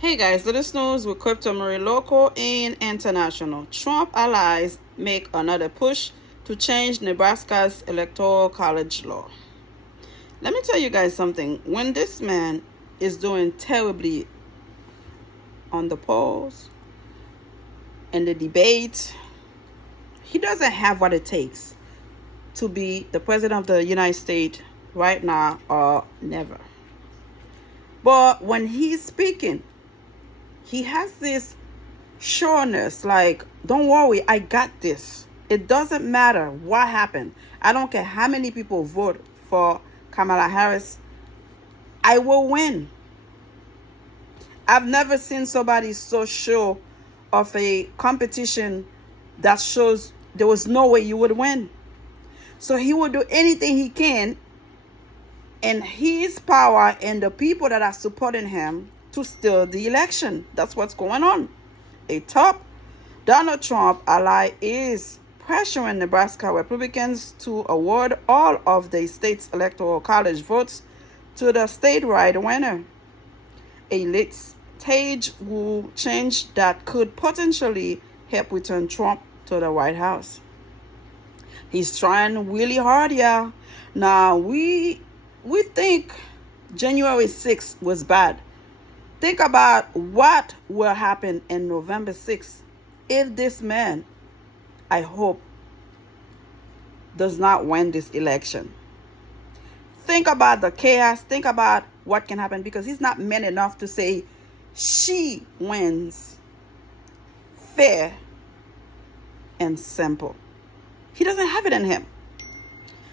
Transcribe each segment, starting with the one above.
Hey guys, latest news with Crypto Marie local and international. Trump allies make another push to change Nebraska's electoral college law. Let me tell you guys something. When this man is doing terribly on the polls and the debate, he doesn't have what it takes to be the president of the United States right now or never. But when he's speaking, he has this sureness, like, don't worry, I got this. It doesn't matter what happened. I don't care how many people vote for Kamala Harris. I will win. I've never seen somebody so sure of a competition that shows there was no way you would win. So he will do anything he can in his power and the people that are supporting him to steal the election. That's what's going on. A top Donald Trump ally is pressuring Nebraska Republicans to award all of the state's electoral college votes to the statewide winner. A late stage rule change that could potentially help return Trump to the White House. He's trying really hard, yeah. Now, we think January 6th was bad. Think about what will happen in November 6th if this man, I hope, does not win this election. Think about the chaos. Think about what can happen, because he's not man enough to say she wins fair and simple. He doesn't have it in him.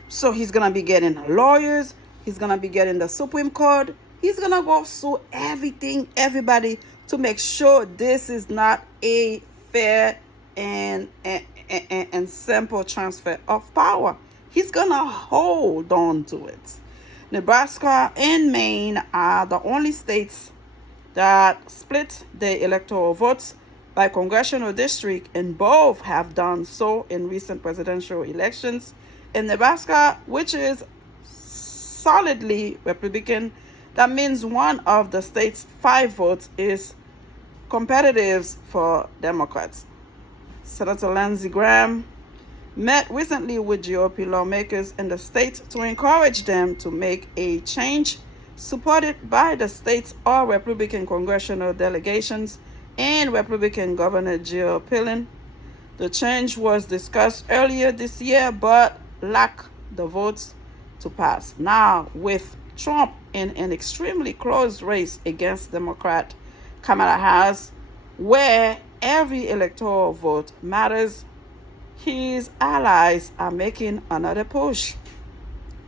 So he's going to be getting lawyers. He's going to be getting the Supreme Court. He's going to go through everybody to make sure this is not a fair and simple transfer of power. He's going to hold on to it. Nebraska and Maine are the only states that split the electoral votes by congressional district, and both have done so in recent presidential elections. In Nebraska, which is solidly Republican, that means one of the state's 5 votes is competitive for Democrats. Senator Lindsey Graham met recently with GOP lawmakers in the state to encourage them to make a change supported by the state's all Republican congressional delegations and Republican Governor Jill Pillen. The change was discussed earlier this year but lacked the votes to pass. Now, with Trump in an extremely close race against Democrat Kamala Harris, where every electoral vote matters, his allies are making another push.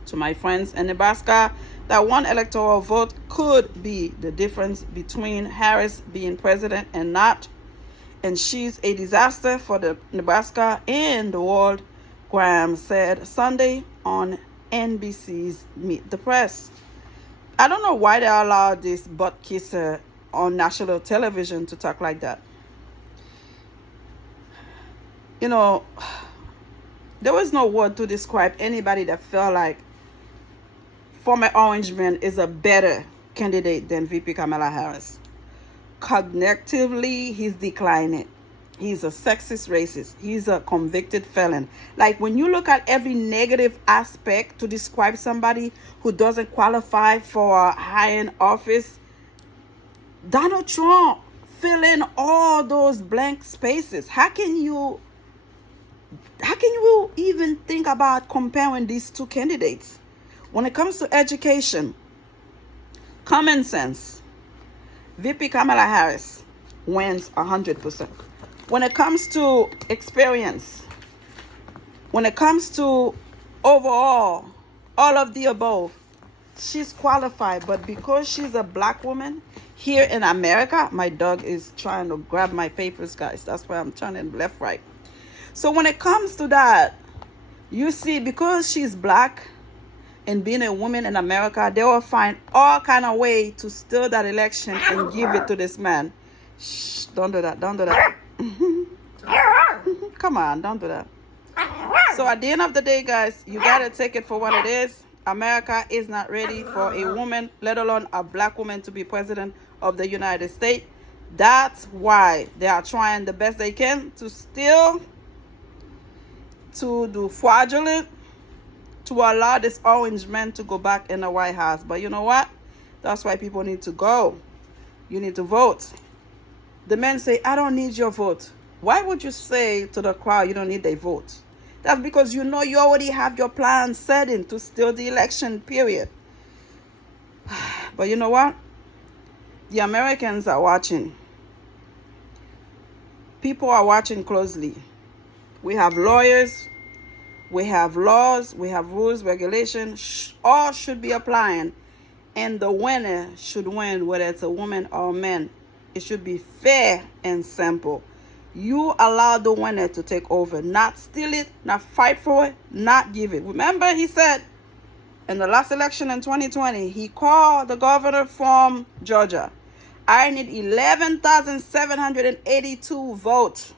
To my friends in Nebraska, that one electoral vote could be the difference between Harris being president and not, and she's a disaster for the Nebraska and the world, Graham said Sunday on NBC's Meet the Press. I don't know why they allowed this butt kisser on national television to talk like that. You know, there was no word to describe anybody that felt like former Orange Man is a better candidate than VP Kamala Harris. Cognitively, he's declining. He's a sexist racist. He's a convicted felon. Like, when you look at every negative aspect to describe somebody who doesn't qualify for a high-end office, Donald Trump fill in all those blank spaces. How can you even think about comparing these two candidates? When it comes to education, common sense, VP Kamala Harris wins 100%. When it comes to experience, when it comes to overall, all of the above, she's qualified. But because she's a black woman here in America, my dog is trying to grab my papers, guys. That's why I'm turning left, right. So when it comes to that, you see, because she's black and being a woman in America, they will find all kind of way to steal that election and give it to this man. Shh, don't do that. Don't do that. Come on, don't do that. So at the end of the day, guys, you got to take it for what it is. America is not ready for a woman, let alone a black woman, to be president of the United States. That's why they are trying the best they can to still to do fraudulent, to allow this orange man to go back in the White House. But you know what? That's why people need to go. You need to vote. The men say, I don't need your vote. Why would you say to the crowd you don't need their vote? That's because you know you already have your plan set in to steal the election, period. But you know what? The Americans are watching. People are watching closely. We have lawyers, we have laws, we have rules, regulations, all should be applying. And the winner should win, whether it's a woman or a man. It should be fair and simple. You allow the winner to take over, not steal it, not fight for it, not give it. Remember, he said in the last election in 2020, he called the governor from Georgia. I need 11,782 votes.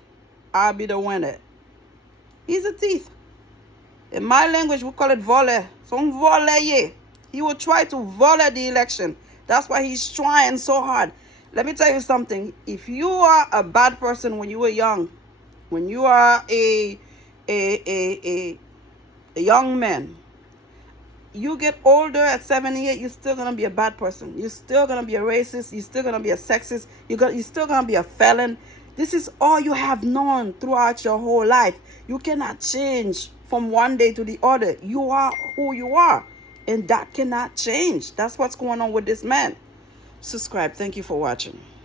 I'll be the winner. He's a thief. In my language, we call it voler. Son voler. He will try to voler the election. That's why he's trying so hard. Let me tell you something. If you are a bad person when you were young, when you are a young man, you get older at 78, you're still going to be a bad person. You're still going to be a racist. You're still going to be a sexist. You're still going to be a felon. This is all you have known throughout your whole life. You cannot change from one day to the other. You are who you are. And that cannot change. That's what's going on with this man. Subscribe. Thank you for watching.